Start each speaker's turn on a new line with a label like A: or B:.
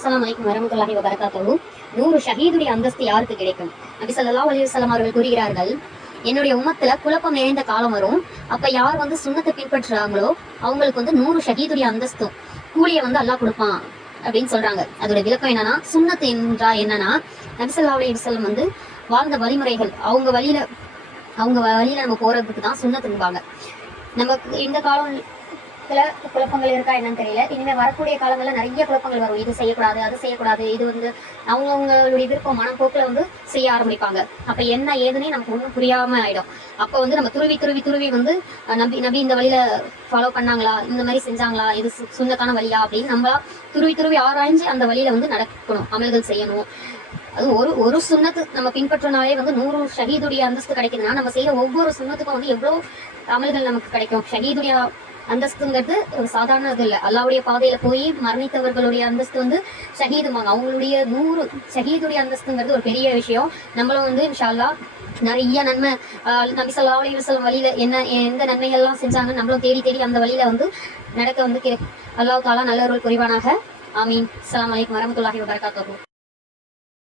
A: அஸ்ஸலாமு அலைக்கும் வரமத்துல்லாஹி வரகாத்தவும் நூறு ஷஹீதுடைய அந்தஸ்து யாருக்கு கிடைக்கும்? நபி சல்லா அலைஹி அவர்கள் கூறுகிறார்கள் என்னுடைய உம்மத்துல குழப்பம் நிறைந்த காலம் வரும். அப்ப யார் வந்து சுண்ணத்தை பின்பற்றுறாங்களோ அவங்களுக்கு வந்து நூறு ஷஹீதுடைய அந்தஸ்தும் கூலியை வந்து அல்லாஹ் கொடுப்பான். அப்படின்னு சொல்றாங்க. அதோட விளக்கம் என்னன்னா சுண்ணத்து என்றா என்னன்னா நபிசல்லா ஸல்லல்லாஹு வந்து வாழ்ந்த வழிமுறைகள் அவங்க வழியில அவங்க வழியில நம்ம போறதுக்கு தான் சுண்ணத்துன்பாங்க நமக்கு இந்த காலம் காலத்துல குழப்பங்கள் இருக்கா என்னன்னு தெரியல. இனிமே வரக்கூடிய காலங்கள்ல நிறைய குழப்பங்கள் வரும். இது செய்யக்கூடாது அது செய்யக்கூடாது. இது வந்து அவங்கவுங்களுடைய விருப்பம் மனப்போக்கில் வந்து செய்ய ஆரம்பிப்பாங்க. அப்ப என்ன ஏதுன்னே நமக்கு ஒன்றும் புரியாம ஆயிடும். அப்ப வந்து நம்ம துருவி துருவி துருவி வந்து நம்பி நம்பி இந்த வழியில ஃபாலோ பண்ணாங்களா? இந்த மாதிரி செஞ்சாங்களா? இது சொந்தக்கான வழியா அப்படின்னு நம்மளா துருவி துருவி ஆராய்ஞ்சு அந்த வழியில வந்து நடக்கணும் அமல்கள் செய்யணும். அது ஒரு ஒரு சுண்ணத்து நம்ம பின்பற்றினாலே வந்து நூறு ஷஹீதுடைய அந்தஸ்து கிடைக்குதுன்னா நம்ம செய்யற ஒவ்வொரு சுண்ணத்துக்கும் வந்து எவ்வளவு அமல்கள் நமக்கு கிடைக்கும். ஷஹீதுடைய அந்தஸ்துங்கிறது ஒரு சாதாரண இது இல்லை. அல்லாவுடைய பாதையில போய் மரணித்தவர்களுடைய அந்தஸ்து வந்து ஷஹீதுமாங்க. அவங்களுடைய நூறு ஷஹீதுடைய அந்தஸ்துங்கிறது ஒரு பெரிய விஷயம். நம்மளும் வந்து இன்ஷால்லா நிறைய நன்மை நபி சொல்லா அலைஹி வஸல்லம் வழியில என்ன எந்த நன்மைகள்லாம் செஞ்சாங்க நம்மளும் தேடி தேடி அந்த வழியில வந்து நடக்க வந்து கே- அல்லாஹ் தாலா நல்லவர்கள் புரிவானாக. ஆமீன். அஸ்ஸலாமு வலைக்கம் வரமத்துல்லாஹி வபரகாத்துஹு.